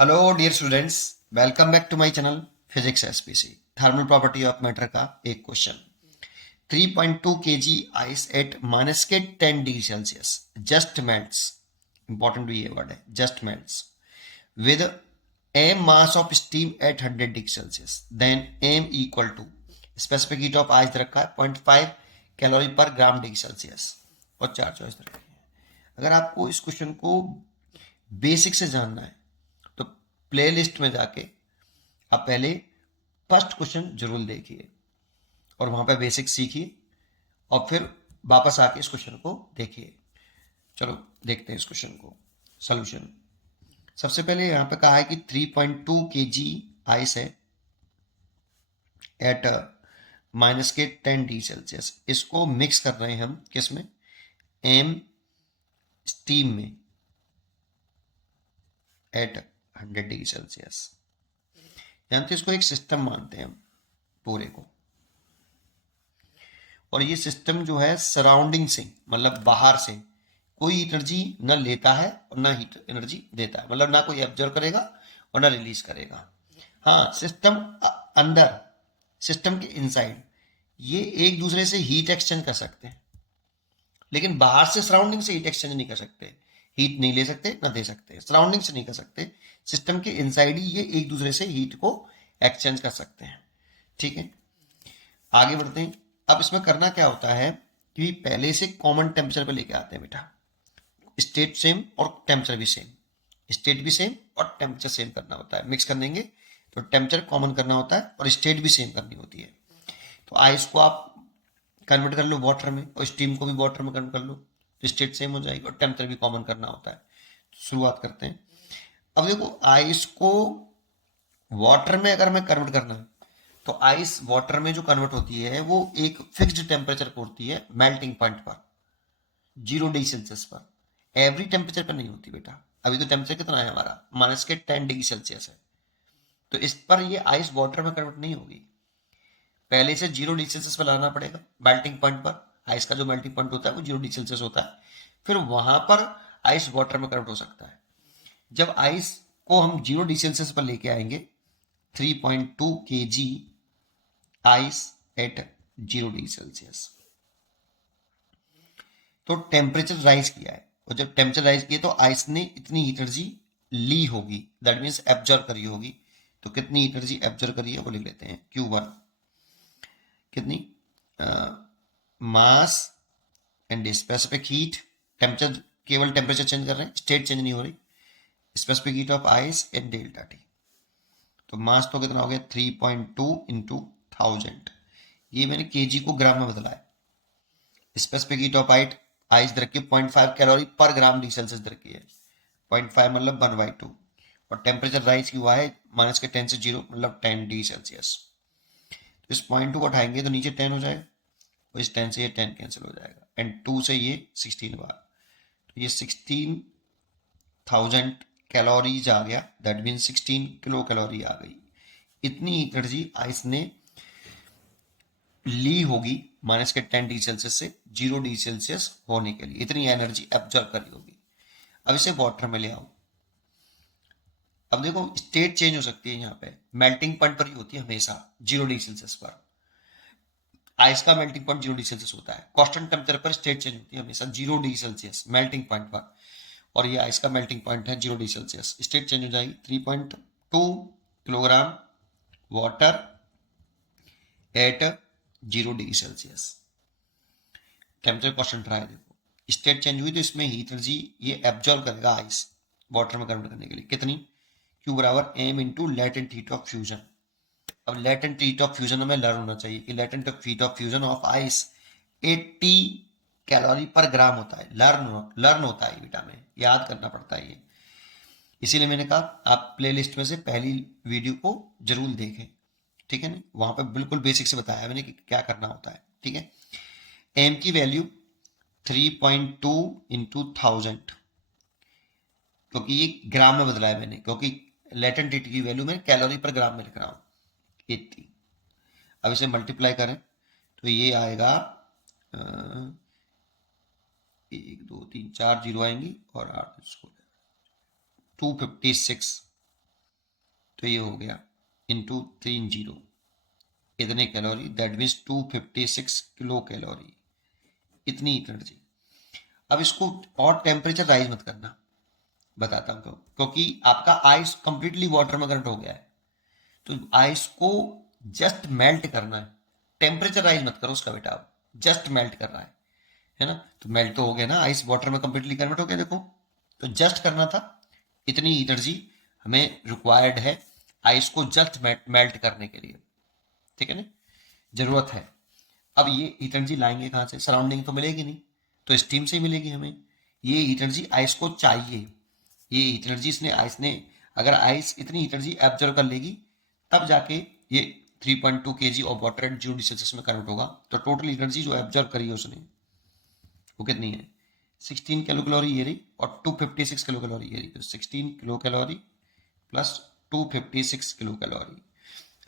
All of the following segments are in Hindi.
Hello dear students, welcome back to my channel physics SPC. Thermal property of matter का एक question. 3.2 kg ice at minus के 10 degree Celsius just melts. Important ये वर्ड है, just melts with M mass of steam at 100 degree Celsius, then M equal to specific heat of ice रखा है 0.5 calorie per gram degree Celsius और चार चॉइस रखी है। अगर आपको इस क्वेश्चन को बेसिक से जानना है तो प्लेलिस्ट में जाके आप पहले फर्स्ट क्वेश्चन जरूर देखिए और वहां पे बेसिक सीखिए और फिर वापस आके इस क्वेश्चन को देखिए। चलो देखते हैं इस क्वेश्चन को। सोल्यूशन। सबसे पहले यहां पे कहा है कि 3.2 kg आइस है एट माइनस के 10 डिग्री सेल्सियस। इसको मिक्स कर रहे हैं हम किस में? एम स्टीम में एट 100 डिग्री सेल्सियस। जानते इसको एक सिस्टम मानते हैं हम पूरे को, और ये सिस्टम जो है सराउंडिंग से मतलब बाहर से कोई एनर्जी न लेता है और ना हीट एनर्जी देता है, मतलब ना कोई एब्जॉर्व करेगा और ना रिलीज करेगा। हाँ, सिस्टम अंदर, सिस्टम के इनसाइड ये एक दूसरे से हीट एक्सचेंज कर सकते हैं, लेकिन बाहर से सराउंडिंग से हीट एक्सचेंज नहीं कर सकते। हीट नहीं ले सकते ना दे सकते, सराउंडिंग से नहीं कर सकते। सिस्टम के इनसाइड ही ये एक दूसरे से हीट को एक्सचेंज कर सकते हैं। ठीक है, आगे बढ़ते हैं। अब इसमें करना क्या होता है कि पहले से कॉमन टेम्परेचर पे लेके आते हैं बेटा। स्टेट सेम और टेम्परेचर भी सेम, स्टेट भी सेम और टेम्परेचर सेम करना होता है। मिक्स कर देंगे तो टेम्परेचर कॉमन करना होता है और स्टेट भी सेम करनी होती है। तो आइस को आप कन्वर्ट कर लो वाटर में और स्टीम को भी वाटर में कन्वर्ट कर लो तो स्टेट सेम हो जाएगी और टेम्परेचर भी कॉमन करना होता है। तो शुरुआत करते हैं। अब देखो, आइस को वाटर में अगर मैं कन्वर्ट करना है तो आइस वाटर में जो कन्वर्ट होती है वो एक फिक्स्ड टेम्परेचर पर होती है, मेल्टिंग पॉइंट पर 0 डिग्री सेल्सियस पर। एवरी टेम्परेचर पर नहीं होती बेटा। अभी तो टेम्परेचर कितना है हमारा? माइनस के 10 डिग्री सेल्सियस है, तो इस पर ये आइस वाटर में कन्वर्ट नहीं होगी। पहले से 0 डिग्री सेल्सियस पर लाना पड़ेगा मेल्टिंग पॉइंट पर। आइस का जो मेल्टिंग पॉइंट होता है वो 0 डिग्री सेल्सियस होता है, फिर वहां पर आइस वाटर में कन्वर्ट हो सकता है। जब आइस को हम 0 डिग्री सेल्सियस पर लेके आएंगे, 3.2 kg ice eight 0 degree Celsius, तो टेम्परेचर राइज किया है, और जब टेम्परेचर राइज किया तो आइस ने इतनी एनर्जी ली होगी, दैट मीन्स एब्जॉर्व करी होगी। तो कितनी एनर्जी एब्जॉर्व करी है वो लिख लेते हैं, Q1। कितनी? Mass and specific heat. Temperature, केवल टेम्परेचर चेंज कर रहे हैं, स्टेट चेंज नहीं हो रही। Specific heat of ice eight delta T. तो मास तो कितना हो गया? 3.2 इंटू 1000। ये मैंने केजी को ग्राम में बदला है। स्पेसिफिक हीट ऑफ आइस दर की 0.5 calorie per gram degree Celsius दर की है। 0.5 मतलब 1/2। और टेम्परेचर राइज हुआ है माइनस के 10 से 0 मतलब 10 डिग्री सेल्सियस। तो इस 0.2 को उठाएंगे तो नीचे 10 हो जाएगा, और इस 10 से ये 10 कैंसिल हो जाएगा, एंड 2 से ये 16 बार, तो ये 16,000 कैलोरीज आ गया। दैट मीन 16 किलो कैलोरी आ गई। इतनी एनर्जी आइस ने ली होगी माइनस के 10 डिग्री सेल्सियस से 0 डिग्री सेल्सियस होने के लिए, इतनी एनर्जी एब्जॉर्व करी होगी। अब इसे वाटर में ले आओ। अब देखो, स्टेट चेंज हो सकती है यहाँ पे, मेल्टिंग पॉइंट पर ही होती है हमेशा 0 डिग्री सेल्सियस पर। आइस का मेल्टिंग पॉइंट 0 डिग्री सेल्सियस होता है। कांस्टेंट टेम्परेचर पर स्टेट चेंज होती है हमेशा 0 डिग्री सेल्सियस मेल्टिंग पॉइंट पर, और ये आइस का मेल्टिंग पॉइंट है 0 डिग्री सेल्सियस। स्टेट चेंज हो जाएगी। 3.2 kilogram water at 0 degree Celsius. Temperature constant रहा है, देखो स्टेट चेंज हुई तो इसमें हीट एनर्जी ये एब्जॉर्व करेगा आइस वाटर में कन्वर्ट करने के लिए। कितनी? Q बराबर M into latent heat of fusion. अब लेटेंट हीट ऑफ फ्यूजन हमें लर्न होना चाहिए कि latent heat of fusion of ice 80 calorie per gram होता है। लर्न होता है बेटा, में याद करना पड़ता है ये। इसीलिए मैंने कहा आप प्लेलिस्ट में से पहली वीडियो को जरूर देखें, ठीक है ना? वहां पर बिल्कुल बेसिक से बताया मैंने कि क्या करना होता है, ठीक है। एम की वैल्यू 3.2 इंटू 1000, क्योंकि ये ग्राम में बदला है मैंने, क्योंकि लेटेंट हीट की वैल्यू मैं कैलोरी पर ग्राम में लिख रहा हूं 80। अब इसे मल्टीप्लाई करें तो ये आएगा 1 2 3 4 जीरो आएंगी और 8 256 तो ये हो गया इंटू 30 इतने calorie, that means 256 kilo calorie, इतनी एनर्जी। अब इसको और टेम्परेचर राइज मत करना, बताता हूँ क्योंकि आपका आइस कंप्लीटली वाटर में कन्वर्ट हो गया है, तो आइस को जस्ट मेल्ट करना है, टेम्परेचर राइज मत करो उसका बेटा, आप जस्ट मेल्ट कर रहा है ना, तो मेल्ट तो हो गया ना, आइस वाटर में कंप्लीटली कन्वर्ट हो गया देखो, तो जस्ट करना था, इतनी एनर्जी हमें रिक्वायर्ड है आइस को जस्ट मेल्ट करने के लिए, ठीक है ना, जरूरत है। अब ये एनर्जी लाएंगे कहाँ से, सराउंडिंग तो मिलेगी नहीं, तो स्टीम से ही मिलेगी हमें, ये एनर्जी आइस को चाहिए, ये एनर्जी इसने आइस ने, अगर आइस इतनी एनर्जी एब्जॉर्व कर लेगी तब जाके ये 3.2 kg of water at 0 C में कन्वर्ट होगा, तो टोटल एनर्जी जो एब्जॉर्व करी है उसने वो कितनी है, 16 किलो कैलोरी ये रही, और 256 किलो कैलोरी ये रही, तो 16 kilo calorie plus 256 kilo calorie,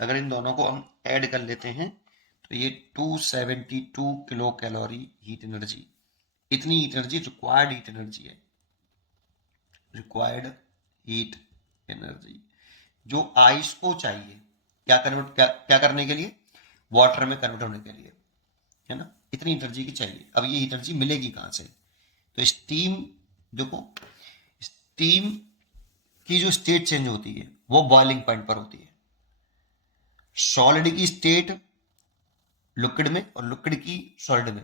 अगर इन दोनों को हम ऐड कर लेते हैं तो ये 272 किलो कैलोरी हीट एनर्जी, इतनी एनर्जी रिक्वायर्ड हीट एनर्जी है, रिक्वायर्ड हीट एनर्जी जो आइस को चाहिए, क्या करने के लिए, वाटर में कन्वर्ट होने के लिए, है ना, इतनी एनर्जी की चाहिए। अब ये एनर्जी मिलेगी कहां से, तो स्टीम, देखो स्टीम की जो स्टेट चेंज होती है वो बॉइलिंग पॉइंट पर होती है, सॉलिड की स्टेट लिक्विड में और लिक्विड की सॉलिड में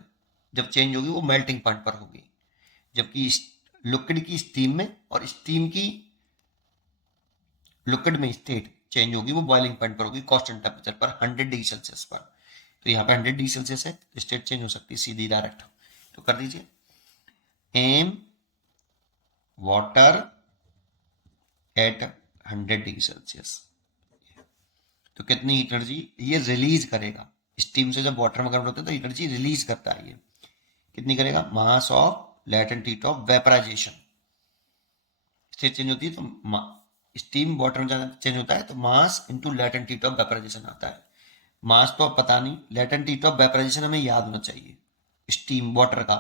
जब चेंज होगी वो मेल्टिंग पॉइंट पर होगी, जबकि लिक्विड की स्टीम में और स्टीम की लिक्विड में स्टेट चेंज होगी वो बॉइलिंग पॉइंट पर होगी, कांस्टेंट टेम्परेचर पर 100 डिग्री सेल्सियस पर, तो यहाँ पे 100 डिग्री सेल्सियस है तो स्टेट चेंज हो सकती है सीधी डायरेक्ट, तो कर दीजिए M water at 100 degree Celsius, तो कितनी एनर्जी ये रिलीज करेगा, स्टीम से जब वाटर में कन्वर्ट होता है तो एनर्जी रिलीज करता है, ये कितनी करेगा, mass of latent heat of vaporisation, state change होती है तो स्टीम वाटर में चेंज होता है तो mass into latent heat of vaporisation आता है, मास तो अब पता नहीं, लेटेंट हीट ऑफ वेपराइजेशन हमें याद होना चाहिए, स्टीम वाटर का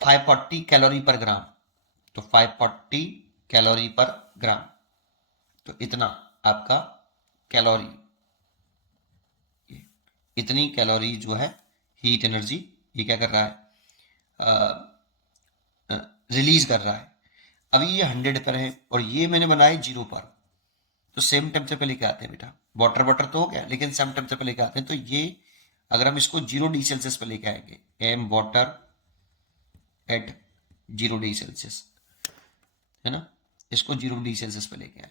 540 कैलोरी पर ग्राम, तो 540 कैलोरी पर ग्राम, तो इतना आपका कैलोरी, इतनी कैलोरी जो है हीट एनर्जी ये क्या कर रहा है, रिलीज कर रहा है। अभी ये 100 पर है और ये मैंने बनाया 0 पर, तो सेम टेम्परेचर पे लेके आते हैं बेटा, वाटर वाटर तो हो गया लेकिन सेम टेम्परेचर पे लेके आते हैं, तो ये अगर हम इसको 0 डिग्री सेल्सियस पे लेके आएंगे, M water at 0 degree Celsius, है ना, इसको 0 डिग्री सेल्सियस पे लेके आए,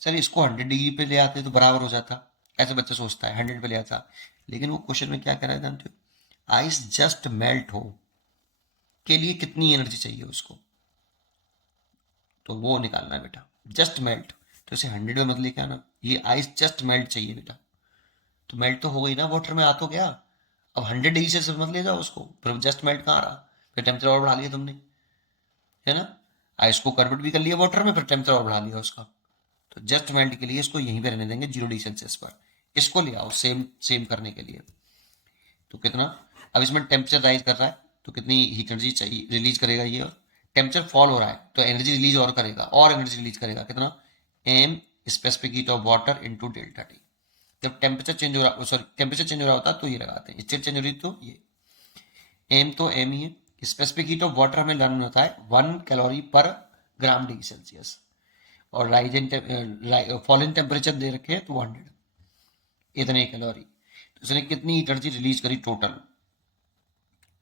सर इसको 100 डिग्री पे ले आते तो बराबर हो जाता, ऐसे बच्चा सोचता है 100 पे ले आता, लेकिन वो क्वेश्चन में क्या कह रहा है जानते हो, आइस जस्ट मेल्ट हो के लिए कितनी एनर्जी चाहिए उसको, तो वो निकालना है बेटा, जस्ट मेल्ट, तो इसे 100 में मत लेके आना, ये आइस जस्ट मेल्ट चाहिए बेटा, तो मेल्ट तो हो गई ना, वाटर में आ तो गया, अब 100 डिग्री से मत ले जाओ उसको, फिर जस्ट मेल्ट कहाँ रहा, फिर टेम्परेचर और बढ़ा लिया तुमने, है ना, आइस को कन्वर्ट भी कर लिया वाटर में, फिर टेम्परेचर और बढ़ा लिया उसका, तो जस्ट मेल्ट के लिए इसको यहीं पे रहने देंगे 0 डिग्री सेल्सियस पर, इसको ले आओ सेम सेम करने के लिए, तो कितना, अब इसमें टेम्परेचर राइज कर रहा है तो कितनी हीट एनर्जी चाहिए रिलीज करेगा ये, और टेम्परेचर फॉल हो रहा है तो एनर्जी रिलीज और करेगा, और एनर्जी रिलीज करेगा कितना, M specific heat of water into delta T, जब टेम्परेचर चेंज हो रहा, सॉरी टेम्परेचर चेंज हो रहा होता तो ये लगाते हैं, स्टेट चेंज हो रही तो ये, एम तो एम ही है, स्पेसिफिक हीट ऑफ वाटर हमें लर्न होता है 1 calorie per gram degree Celsius, और राइज फॉलिंग टेम्परेचर दे रखे हैं तो 100, इतने कैलोरी, तो इसने कितनी एनर्जी रिलीज करी, टोटल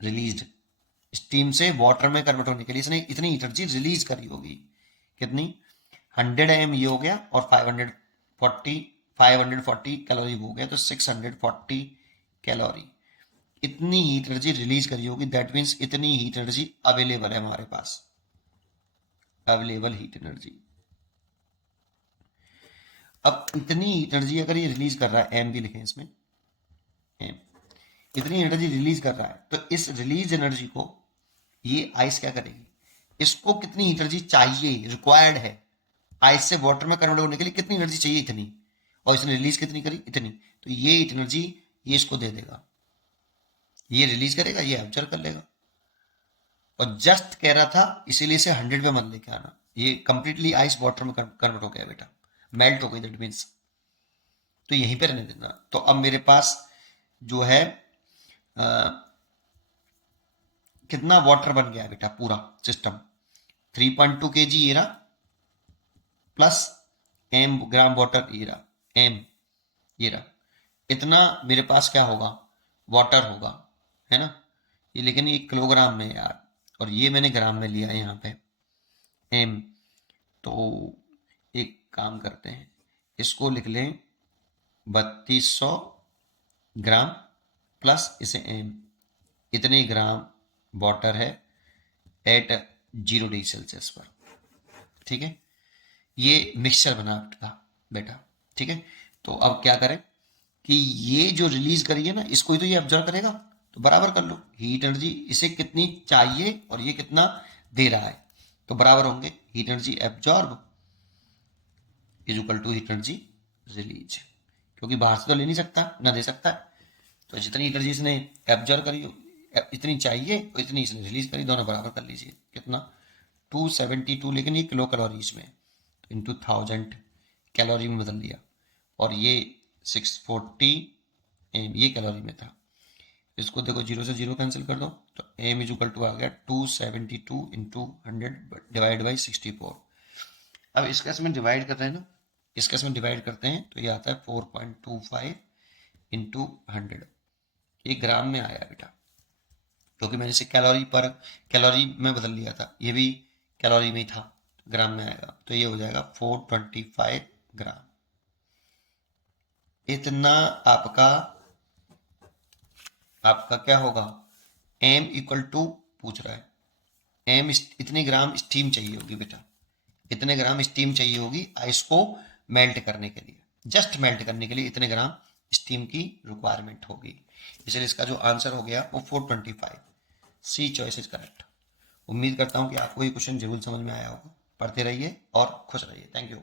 रिलीज्ड स्टीम से वाटर में कन्वर्ट होने के लिए इसने इतनी एनर्जी रिलीज करी होगी, कितनी 100 एम ये हो गया, और 540 कैलोरी हो गया, तो 640 कैलोरी, इतनी हीट एनर्जी रिलीज करी होगी, दैट मीन्स इतनी हीट एनर्जी अवेलेबल है हमारे पास, अवेलेबल हीट एनर्जी। अब इतनी एनर्जी अगर ये रिलीज कर रहा है, एम भी लिखें इसमें, एम इतनी एनर्जी रिलीज कर रहा है, तो इस रिलीज एनर्जी को ये आइस क्या करेगी, इसको कितनी एनर्जी चाहिए, रिक्वायर्ड है आइस से वाटर में कन्वर्ट होने के लिए, कितनी एनर्जी चाहिए, इतनी, और इसने रिलीज कितनी करी, इतनी, तो ये एनर्जी ये इसको दे देगा, ये रिलीज करेगा, ये ऑब्जर्व कर लेगा, और जस्ट कह रहा था इसीलिए इसे 100 पे मत लेके आना, ये कंप्लीटली आइस वाटर में कन्वर्ट हो गया बेटा, मेल्ट हो गई दैट मीन्स, तो यहीं पे रहने देना। तो अब मेरे पास जो है कितना वाटर बन गया बेटा पूरा सिस्टम, 3.2 kg ये रहा प्लस m ग्राम वाटर ये रहा, m ये रहा, इतना मेरे पास क्या होगा, वाटर होगा, है ना। ये लेकिन ये किलोग्राम में यार, और ये मैंने ग्राम में लिया है यहाँ पे m। तो एक काम करते हैं, इसको लिख लें 3200 ग्राम प्लस इसे m, इतने ग्राम वाटर है एट 0 डिग्री सेल्सियस पर, ठीक है। ये मिक्सचर बना आपका बेटा, ठीक है। तो अब क्या करें कि ये जो रिलीज करी है ना, इसको ही तो ये ऑब्जर्व करेगा, तो बराबर कर लो हीट एनर्जी इसे कितनी चाहिए और ये कितना दे रहा है, तो बराबर होंगे heat energy absorb is equal to heat energy release, क्योंकि बाहर से तो ले नहीं सकता ना दे सकता है, तो जितनी एनर्जी इसने एब्जॉर्व करी इतनी चाहिए और इतनी इसने रिलीज करी, दोनों बराबर कर लीजिए, कितना 272, लेकिन ये किलो कैलोरीज में, इंटू 1000 कैलोरी में बदल दिया, और ये 640 एम ये कैलोरी में था। इसको देखो 0 से 0 कैंसिल कर दो, तो एम इज इक्वल टू आ गया 272 इंटू 100 डिवाइड बाई 64। अब इसका इसमें डिवाइड कर रहे हैं ना, इसका इसमें डिवाइड करते हैं तो ये आता है 4.25 इंटू 100, ये ग्राम में आया बेटा, क्योंकि मैंने इसे कैलोरी में बदल लिया था, ये भी कैलोरी में ही था, ग्राम में आएगा, तो ये हो जाएगा 425 ग्राम। इतना आपका क्या होगा, m इक्वल टू पूछ रहा है, m इतने ग्राम स्टीम चाहिए होगी बेटा, इतने ग्राम स्टीम चाहिए होगी आइस को मेल्ट करने के लिए, जस्ट मेल्ट करने के लिए इतने ग्राम स्टीम की रिक्वायरमेंट होगी, इसलिए इसका जो आंसर हो गया वो 425, सी चॉइस इज करेक्ट। उम्मीद करता हूं कि आपको ये क्वेश्चन जरूर समझ में आया होगा, पढ़ते रहिए और खुश रहिए, थैंक यू।